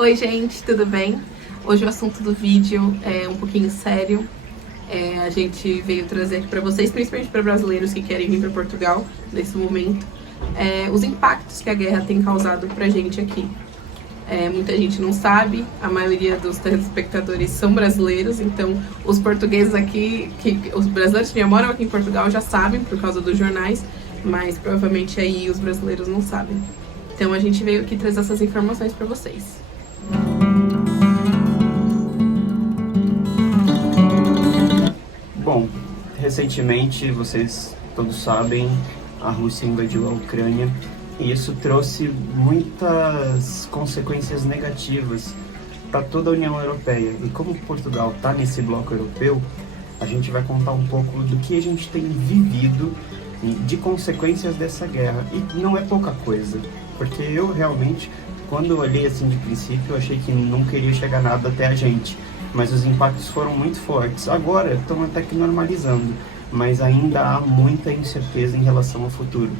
Oi gente, tudo bem? Hoje o assunto do vídeo é um pouquinho sério. A gente veio trazer aqui para vocês, principalmente para brasileiros que querem vir para Portugal nesse momento, os impactos que a guerra tem causado pra gente aqui. Muita gente não sabe, a maioria dos telespectadores são brasileiros, então os portugueses aqui, os brasileiros que já moram aqui em Portugal já sabem por causa dos jornais, mas provavelmente aí os brasileiros não sabem. Então a gente veio aqui trazer essas informações para vocês. Bom, recentemente, vocês todos sabem, a Rússia invadiu a Ucrânia e isso trouxe muitas consequências negativas para toda a União Europeia. E como Portugal está nesse bloco europeu, a gente vai contar um pouco do que a gente tem vivido de consequências dessa guerra. E não é pouca coisa, porque eu realmente, quando eu olhei assim de princípio, eu achei que não queria chegar nada até a gente. Mas os impactos foram muito fortes. Agora estão até que normalizando, mas ainda há muita incerteza em relação ao futuro.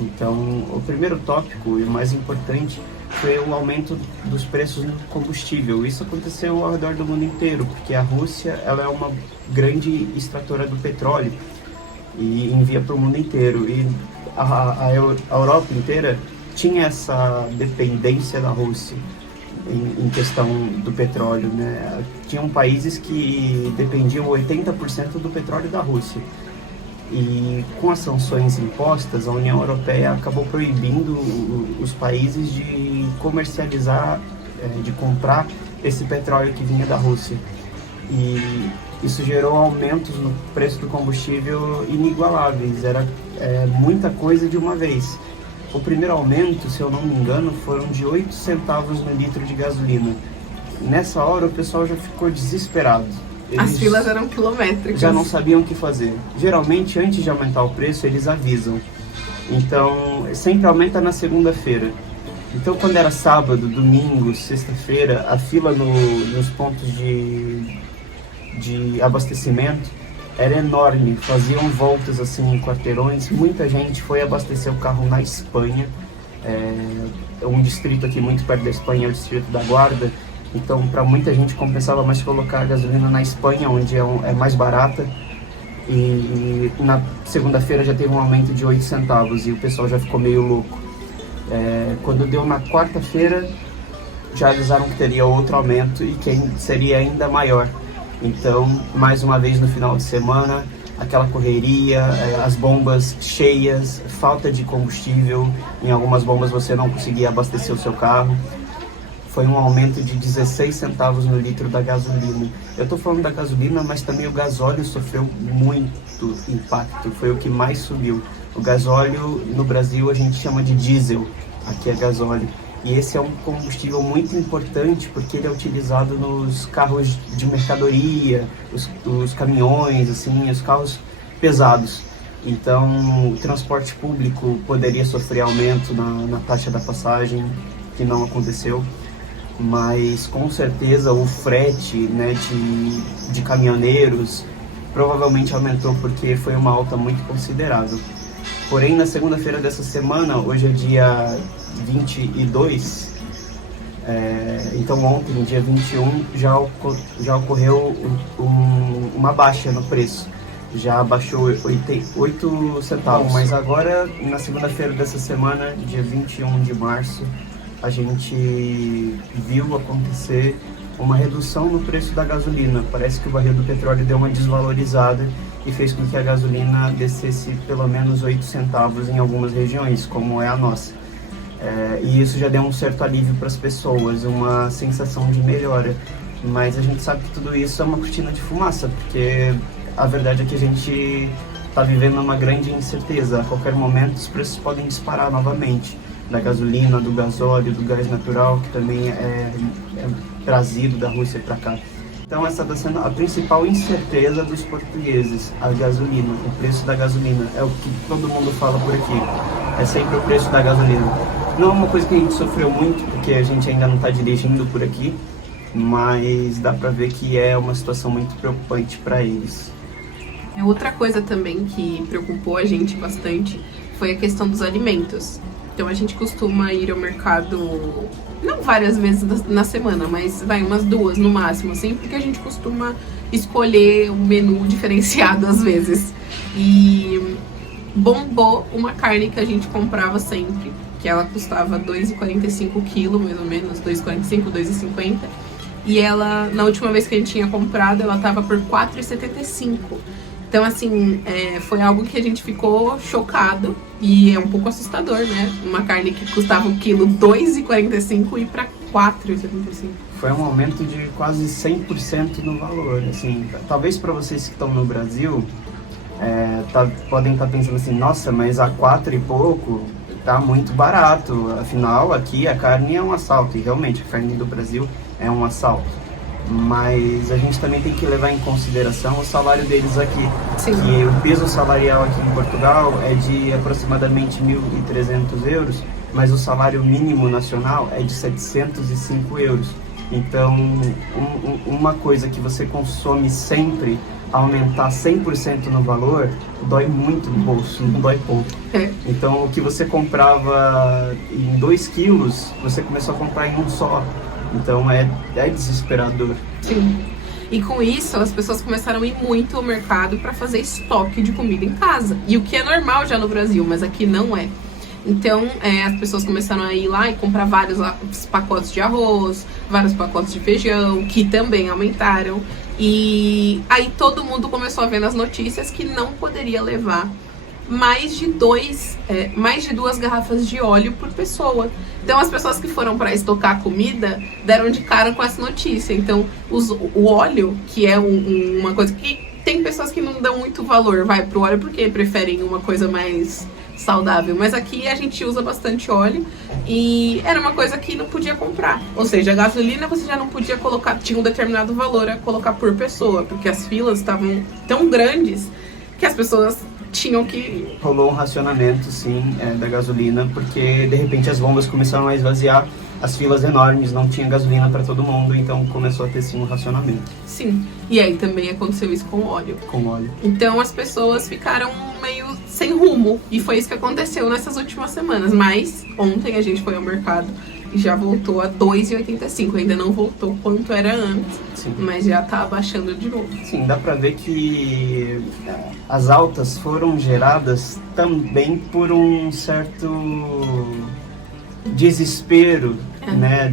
Então, o primeiro tópico e o mais importante foi o aumento dos preços do combustível. Isso aconteceu ao redor do mundo inteiro, porque a Rússia ela é uma grande extratora do petróleo e envia para o mundo inteiro. E a Europa inteira tinha essa dependência da Rússia em questão do petróleo, né? Tinham países que dependiam 80% do petróleo da Rússia. E com as sanções impostas, a União Europeia acabou proibindo os países de comercializar, de comprar esse petróleo que vinha da Rússia. E isso gerou aumentos no preço do combustível inigualáveis, era muita coisa de uma vez. O primeiro aumento, se eu não me engano, foram de 8 centavos no litro de gasolina. Nessa hora o pessoal já ficou desesperado. As filas eram quilométricas. Já não sabiam o que fazer. Geralmente, antes de aumentar o preço, eles avisam. Então, sempre aumenta na segunda-feira. Então, quando era sábado, domingo, sexta-feira, a fila nos pontos de abastecimento era enorme, faziam voltas assim em quarteirões. Muita gente foi abastecer o carro na Espanha, um distrito aqui muito perto da Espanha é o distrito da Guarda, então para muita gente compensava mais colocar a gasolina na Espanha, onde é mais barata. E na segunda-feira já teve um aumento de 8 centavos e o pessoal já ficou meio louco. Quando deu na quarta-feira, já avisaram que teria outro aumento e que seria ainda maior. Então, mais uma vez no final de semana, aquela correria, as bombas cheias, falta de combustível, em algumas bombas você não conseguia abastecer o seu carro. Foi um aumento de 16 centavos no litro da gasolina. Eu estou falando da gasolina, mas também o gasóleo sofreu muito impacto, foi o que mais subiu. O gasóleo no Brasil a gente chama de diesel, aqui é gasóleo. E esse é um combustível muito importante porque ele é utilizado nos carros de mercadoria, os caminhões, assim, os carros pesados. Então, o transporte público poderia sofrer aumento na taxa da passagem, que não aconteceu. Mas, com certeza, o frete, né, de caminhoneiros provavelmente aumentou porque foi uma alta muito considerável. Porém, na segunda-feira dessa semana, hoje é dia 22, então ontem, dia 21, já ocorreu uma baixa no preço, já baixou 8 centavos. Mas agora, na segunda-feira dessa semana, dia 21 de março, a gente viu acontecer uma redução no preço da gasolina. Parece que o barril do petróleo deu uma desvalorizada e fez com que a gasolina descesse pelo menos 8 centavos em algumas regiões, como é a nossa. E isso já deu um certo alívio para as pessoas, uma sensação de melhora. Mas a gente sabe que tudo isso é uma cortina de fumaça, porque a verdade é que a gente está vivendo uma grande incerteza. A qualquer momento os preços podem disparar novamente, da gasolina, do gasóleo, do gás natural, que também é trazido da Rússia para cá. Então essa está sendo a principal incerteza dos portugueses, a gasolina, o preço da gasolina. É o que todo mundo fala por aqui, é sempre o preço da gasolina. Não é uma coisa que a gente sofreu muito, porque a gente ainda não está dirigindo por aqui, mas dá para ver que é uma situação muito preocupante para eles. Outra coisa também que preocupou a gente bastante foi a questão dos alimentos. Então a gente costuma ir ao mercado, não várias vezes na semana, mas vai umas 2 no máximo, assim, porque a gente costuma escolher um menu diferenciado às vezes. E bombou uma carne que a gente comprava sempre, que ela custava 2,45 kg, mais ou menos, 2,45, 2,50. E ela, na última vez que a gente tinha comprado, ela tava por 4,75. Então, assim, foi algo que a gente ficou chocado e é um pouco assustador, né? Uma carne que custava o quilo 2,45 e ir para 4,75. Foi um aumento de quase 100% no valor, assim. Talvez para vocês que estão no Brasil, podem estar pensando assim, nossa, mas a 4 e pouco tá muito barato. Afinal, aqui a carne é um assalto, e realmente a carne do Brasil é um assalto. Mas a gente também tem que levar em consideração o salário deles aqui. Sim. Que o peso salarial aqui em Portugal é de aproximadamente 1.300 euros, mas o salário mínimo nacional é de 705 euros. Então, uma coisa que você consome sempre, aumentar 100% no valor, dói muito no bolso, não dói pouco. Então, o que você comprava em 2 quilos, você começou a comprar em um só. Então é desesperador. Sim. E com isso, as pessoas começaram a ir muito ao mercado para fazer estoque de comida em casa. E o que é normal já no Brasil, mas aqui não é. Então, as pessoas começaram a ir lá e comprar vários pacotes de arroz, vários pacotes de feijão, que também aumentaram. E aí todo mundo começou a ver nas notícias que não poderia levar mais de 2 garrafas de óleo por pessoa. Então as pessoas que foram para estocar comida deram de cara com essa notícia. Então o óleo, que é uma coisa que tem pessoas que não dão muito valor, vai pro óleo porque preferem uma coisa mais saudável. Mas aqui a gente usa bastante óleo e era uma coisa que não podia comprar. Ou seja, a gasolina você já não podia colocar, tinha um determinado valor a colocar por pessoa, porque as filas estavam tão grandes que as pessoas tinham que... Rolou um racionamento, sim, da gasolina, porque de repente as bombas começaram a esvaziar, as filas enormes, não tinha gasolina para todo mundo, então começou a ter sim um racionamento. Sim, e aí também aconteceu isso com óleo. Com óleo. Então as pessoas ficaram meio sem rumo, e foi isso que aconteceu nessas últimas semanas. Mas ontem a gente foi ao mercado e já voltou a 2,85, ainda não voltou quanto era antes, sim, mas já tá abaixando de novo. Sim, dá pra ver que as altas foram geradas também por um certo desespero, né,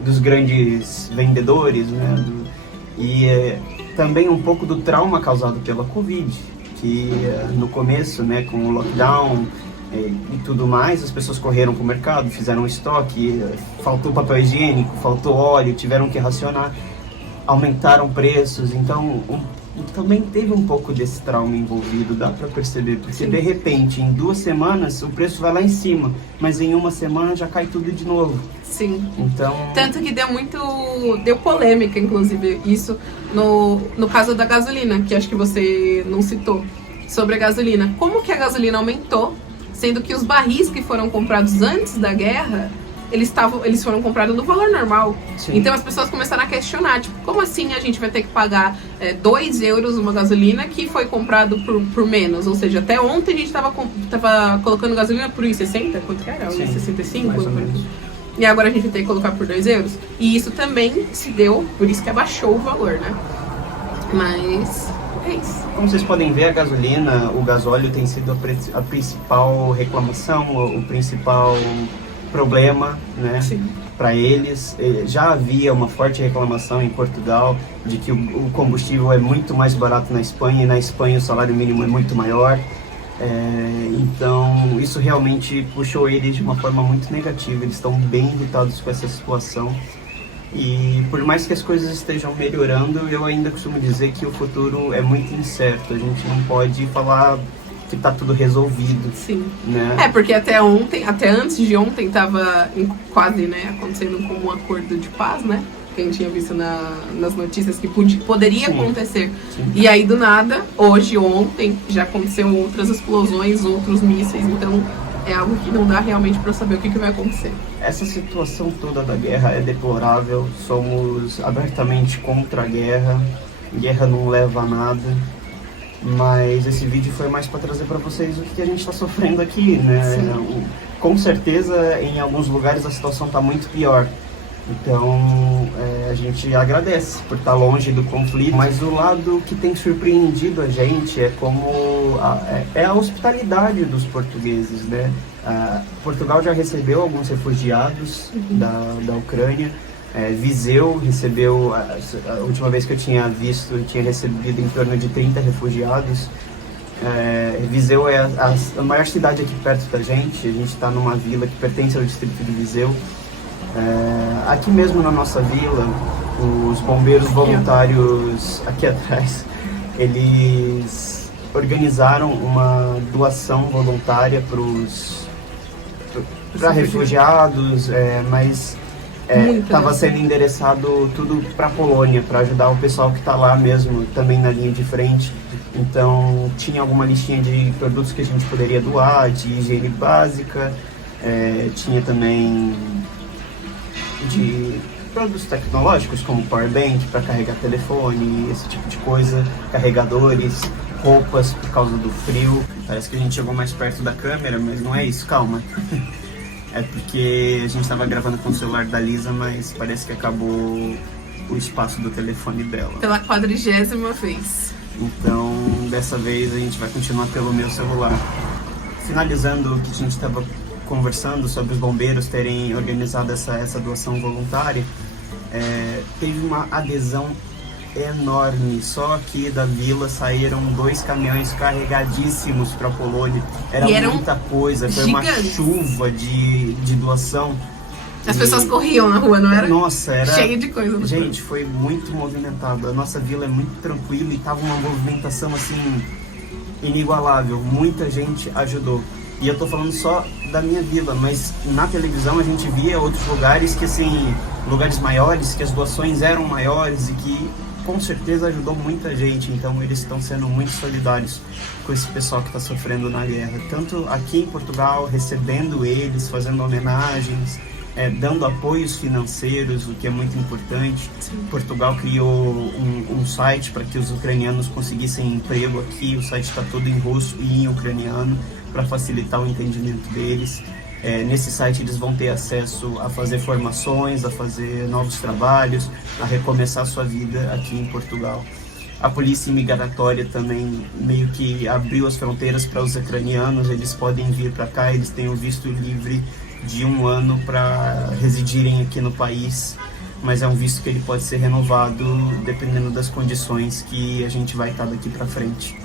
dos grandes vendedores, né, e também um pouco do trauma causado pela Covid, que no começo, né, com o lockdown e tudo mais, as pessoas correram para o mercado, fizeram estoque, faltou papel higiênico, faltou óleo, tiveram que racionar, aumentaram preços, então também teve um pouco desse trauma envolvido, dá para perceber, porque sim, de repente, em 2 semanas, o preço vai lá em cima, mas em 1 semana já cai tudo de novo. Sim. Então... Tanto que deu polêmica, inclusive, isso no caso da gasolina, que acho que você não citou, sobre a gasolina. Como que a gasolina aumentou, sendo que os barris que foram comprados antes da guerra, eles foram comprados no valor normal. Sim. Então as pessoas começaram a questionar, tipo, como assim a gente vai ter que pagar 2 euros uma gasolina que foi comprado por menos? Ou seja, até ontem a gente tava colocando gasolina por 1,60, quanto que era? 1,65? Mais ou menos. E agora a gente vai ter que colocar por 2 euros. E isso também se deu, por isso que abaixou o valor, né? Mas é isso. Como vocês podem ver, a gasolina, o gasóleo tem sido a principal reclamação, o principal problema, né, para eles. Já havia uma forte reclamação em Portugal de que o combustível é muito mais barato na Espanha, e na Espanha o salário mínimo é muito maior. Então isso realmente puxou eles de uma forma muito negativa, eles estão bem irritados com essa situação. E por mais que as coisas estejam melhorando, eu ainda costumo dizer que o futuro é muito incerto, a gente não pode falar que tá tudo resolvido. Sim. Né? Porque até antes de ontem tava quase, né, acontecendo como um acordo de paz, né? Que a gente tinha visto nas notícias que poderia acontecer. Sim. E aí do nada, ontem, já aconteceu outras explosões, outros mísseis, então é algo que não dá realmente para saber o que vai acontecer. Essa situação toda da guerra é deplorável, somos abertamente contra a guerra, guerra não leva a nada. mas esse vídeo foi mais para trazer para vocês o que a gente está sofrendo aqui, né? Com certeza, em alguns lugares a situação está muito pior. Então, a gente agradece por estar longe do conflito, mas o lado que tem surpreendido a gente é como a hospitalidade dos portugueses, né? Portugal já recebeu alguns refugiados da Ucrânia. Viseu recebeu, a última vez que eu tinha visto, tinha recebido em torno de 30 refugiados. Viseu é a maior cidade aqui perto da gente. A gente está numa vila que pertence ao distrito de Viseu. Aqui mesmo na nossa vila, os bombeiros voluntários aqui atrás, eles organizaram uma doação voluntária para refugiados, mas estava sendo endereçado tudo para a Polônia, para ajudar o pessoal que está lá mesmo, também na linha de frente. Então tinha alguma listinha de produtos que a gente poderia doar, de higiene básica, tinha também de produtos tecnológicos como powerbank para carregar telefone, esse tipo de coisa, carregadores, roupas por causa do frio. Parece que a gente chegou mais perto da câmera, mas não é isso, calma. É porque a gente estava gravando com o celular da Lisa, mas parece que acabou o espaço do telefone dela. Pela 40ª vez. Então, dessa vez a gente vai continuar pelo meu celular. Finalizando o que a gente estava conversando sobre os bombeiros terem organizado essa doação voluntária, teve uma adesão enorme. Só aqui da vila saíram 2 caminhões carregadíssimos para a Polônia. Era muita coisa, foi uma chuva de doação. As pessoas corriam na rua, não era? Nossa, era cheio de coisa. Gente, foi muito movimentado. A nossa vila é muito tranquila e tava uma movimentação assim inigualável. Muita gente ajudou. E eu tô falando só da minha vila, mas na televisão a gente via outros lugares que, assim, lugares maiores, que as doações eram maiores e que com certeza ajudou muita gente. Então eles estão sendo muito solidários com esse pessoal que está sofrendo na guerra. Tanto aqui em Portugal, recebendo eles, fazendo homenagens, dando apoios financeiros, o que é muito importante. Sim. Portugal criou um site para que os ucranianos conseguissem emprego aqui. O site está todo em russo e em ucraniano, para facilitar o entendimento deles. Nesse site eles vão ter acesso a fazer formações, a fazer novos trabalhos, a recomeçar sua vida aqui em Portugal. A polícia imigratória também meio que abriu as fronteiras para os ucranianos, eles podem vir para cá, eles têm o visto livre de 1 ano para residirem aqui no país, mas é um visto que ele pode ser renovado dependendo das condições que a gente vai estar daqui para frente.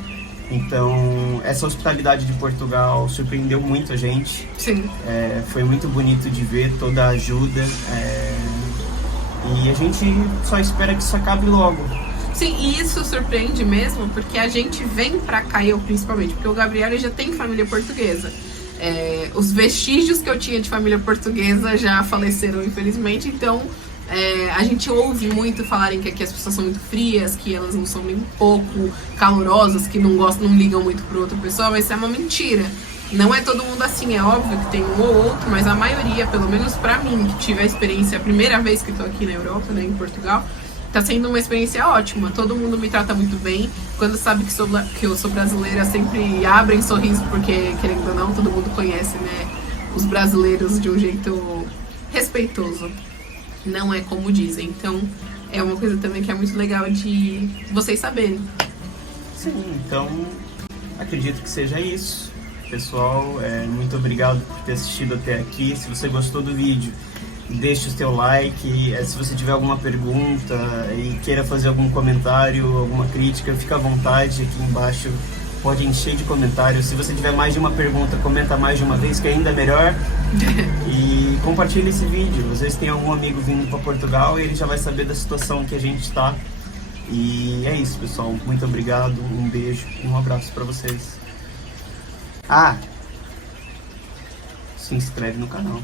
Então, essa hospitalidade de Portugal surpreendeu muito a gente. Sim. Foi muito bonito de ver toda a ajuda. E a gente só espera que isso acabe logo. Sim, e isso surpreende mesmo, porque a gente vem pra cá, eu principalmente, porque o Gabriel já tem família portuguesa. Os vestígios que eu tinha de família portuguesa já faleceram, infelizmente, então a gente ouve muito falarem que aqui as pessoas são muito frias, que elas não são nem um pouco calorosas, que não gostam, não ligam muito para outra pessoa, mas isso é uma mentira. Não é todo mundo assim, é óbvio que tem um ou outro, mas a maioria, pelo menos pra mim, que tive a experiência, a primeira vez que tô aqui na Europa, né, em Portugal, tá sendo uma experiência ótima. Todo mundo me trata muito bem. Quando sabe que eu sou brasileira, sempre abrem sorriso, porque, querendo ou não, todo mundo conhece, né, os brasileiros de um jeito respeitoso. Não é como dizem. Então, é uma coisa também que é muito legal de vocês saberem. Sim, então, acredito que seja isso. Pessoal, muito obrigado por ter assistido até aqui. Se você gostou do vídeo, deixe o seu like. Se você tiver alguma pergunta e queira fazer algum comentário, alguma crítica, fica à vontade aqui embaixo. Pode encher de comentários. Se você tiver mais de uma pergunta, comenta mais de uma vez, que é ainda melhor. E compartilhe esse vídeo. Às vezes tem algum amigo vindo para Portugal e ele já vai saber da situação que a gente está. E é isso, pessoal. Muito obrigado, um beijo e um abraço para vocês. Se inscreve no canal.